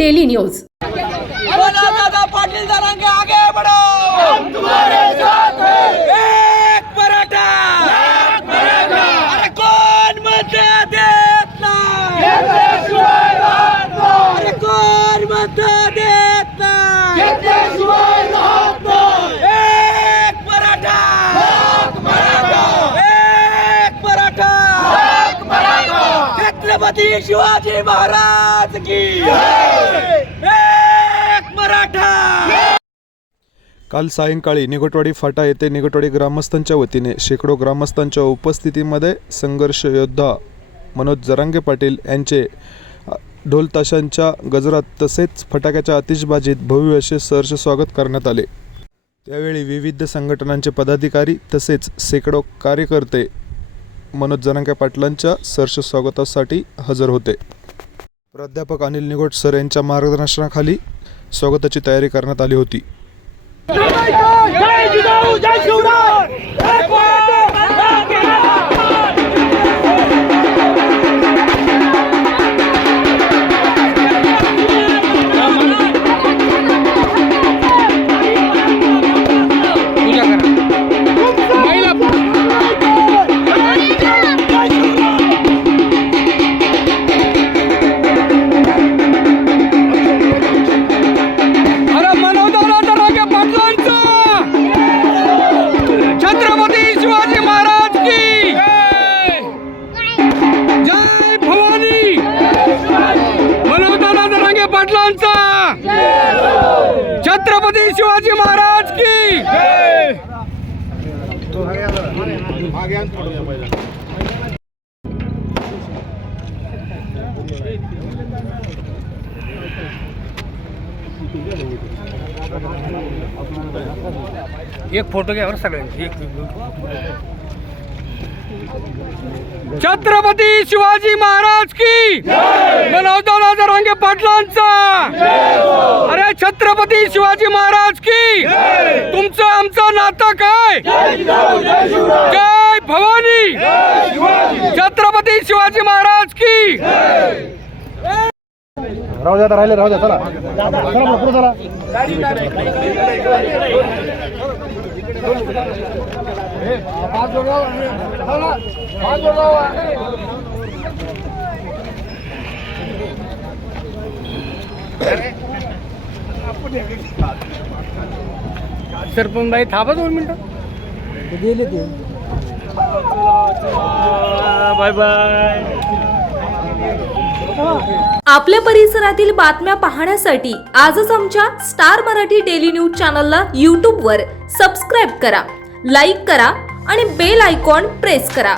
Daily news. बोला दादा पाटील जरांगे आगे बढ़ो हम तुम्हारे साथ हैं एक मराठा एक मराठा अरे कोण मत देत नाही अरे कोण मत देत नाही एक मराठा एक मराठा छत्रपती शिवाजी महाराज की एक मराठा काल सायंकाळी निगोटवाडी फाटा येथे निगोटवाडी ग्रामस्थांच्या वतीने शेकडो ग्रामस्थांच्या उपस्थितीमध्ये संघर्ष योद्धा मनोज जरांगे पाटील यांचे ढोलताशांच्या गजरात तसेच फटाक्याच्या आतिषबाजीत भव्य असे सहर्ष स्वागत करण्यात आले. त्यावेळी विविध संघटनांचे पदाधिकारी तसेच शेकडो कार्यकर्ते मनोज जरांगे पाटलांच्या सहर्ष स्वागतासाठी हजर होते. प्राध्यापक अनिल निगोट सर यांच्या मार्गदर्शनाखाली स्वागताची तयारी करण्यात आली होती. जय जिजाऊ जय शिवराय एक फोटो घ्या बरं सगळ्यांची. एक छत्रपती शिवाजी महाराज की? मनोदारा जरांगे पाटलांचा. अरे छत्रपती शिवाजी महाराज की? नातं काय? जय भवानी? छत्रपती शिवाजी महाराज की? राहू द्या आता राहिले राहू द्या चला. चला पुढे चला. सरपंच बाई थांबा दोन मिनिटं. बाय बाय आपल्या परिसरातील बातम्या पाहण्यासाठी आजच आमच्या स्टार मराठी डेली न्यूज चॅनलला यूट्यूबवर सबस्क्राईब करा लाईक करा आणि बेल आयकॉन प्रेस करा.